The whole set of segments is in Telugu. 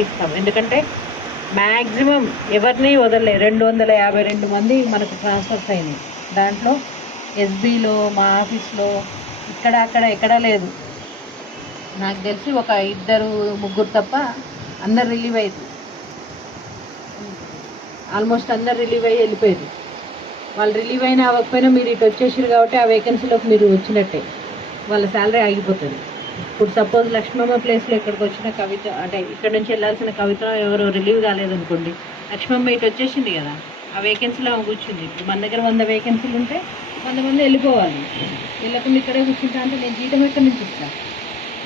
ఇస్తాం ఎందుకంటే మ్యాక్సిమం ఎవరిని వదలలే. రెండు వందల యాభై రెండు మంది మనకు ట్రాన్స్ఫర్స్ అయినాయి. దాంట్లో ఎస్బీలో మా ఆఫీస్లో ఇక్కడ అక్కడ ఎక్కడ లేదు. నాకు తెలిసి ఒక ఇద్దరు ముగ్గురు తప్ప అందరు రిలీవ్ అయ్యారు. ఆల్మోస్ట్ అందరు రిలీవ్ అయ్యి వెళ్ళిపోయారు. వాళ్ళు రిలీవ్ అయినా అవ్వకపోయినా మీరు ఇటు వచ్చేసారు కాబట్టి ఆ వేకెన్సీలోకి మీరు వచ్చినట్టే. వాళ్ళ శాలరీ ఆగిపోతుంది. ఇప్పుడు సపోజ్ లక్ష్మమ్మ ప్లేస్లో ఇక్కడికి వచ్చిన కవిత అంటే ఇక్కడ నుంచి వెళ్ళాల్సిన కవిత ఎవరు రిలీవ్ కాలేదనుకోండి లక్ష్మమ్మ ఇటు వచ్చేసింది కదా ఆ వేకెన్సీలో ఆమె కూర్చుంది. ఇప్పుడు మన దగ్గర వంద వేకెన్సీలు ఉంటే వంద మంది వెళ్ళిపోవాలి. వెళ్ళకుండా ఇక్కడే కూర్చుంటా అంటే నేను జీతం ఎక్కడి నుంచి ఇస్తాను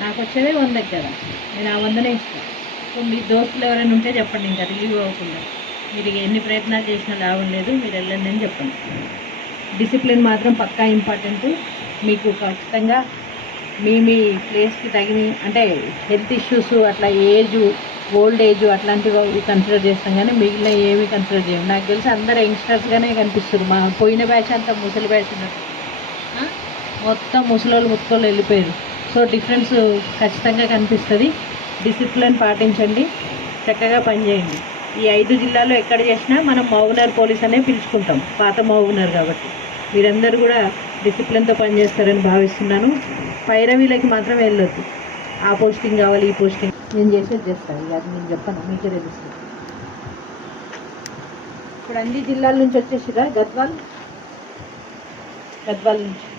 నాకు వచ్చేదే వందకి కదా. నేను ఆ వందనే ఇస్తాను మీ దోస్తులు ఎవరైనా ఉంటే చెప్పండి ఇంకా రిలీవ్ అవ్వకుండా. మీరు ఎన్ని ప్రయత్నాలు చేసినా లాభం లేదు మీరు వెళ్ళండి అని చెప్పండి. డిసిప్లిన్ మాత్రం పక్కా ఇంపార్టెంట్. మీకు ఖచ్చితంగా మీ మీ ప్లేస్కి తగిన అంటే హెల్త్ ఇష్యూస్ అట్లా ఏజ్ ఓల్డ్ ఏజ్ అట్లాంటివి కన్సిడర్ చేస్తాం కానీ మిగిలిన ఏమి కన్సిడర్ చేయం నాకు తెలిసి అందరు యంగ్స్టర్స్గానే కనిపిస్తారు మా పోయిన బ్యాచ్ అంతా ముసలి బ్యాచ్ ఉన్నట్టు? మొత్తం ముసలోళ్ళు ముత్తుకోళ్ళు వెళ్ళిపోయారు. సో డిఫరెన్స్ ఖచ్చితంగా కనిపిస్తుంది. డిసిప్లిన్ పాటించండి చక్కగా పనిచేయండి. ఈ ఐదు జిల్లాలో ఎక్కడ చేసినా మనం మౌనర్ పోలీస్ అనే పిలుచుకుంటాం పాత మౌనర్ కాబట్టి. మీరందరూ కూడా డిసిప్లిన్తో పనిచేస్తారని భావిస్తున్నాను. పైరవీలకి మాత్రం వెళ్ళొద్దు. ఆ పోస్టింగ్ కావాలి ఈ పోస్టింగ్. నేను చేసేది చేస్తాను అది నేను చెప్పను మీకే తెలుస్తుంది. ఇప్పుడు అన్ని జిల్లాల నుంచి వచ్చేసిరా గద్వాల్? గద్వాల్ నుంచి.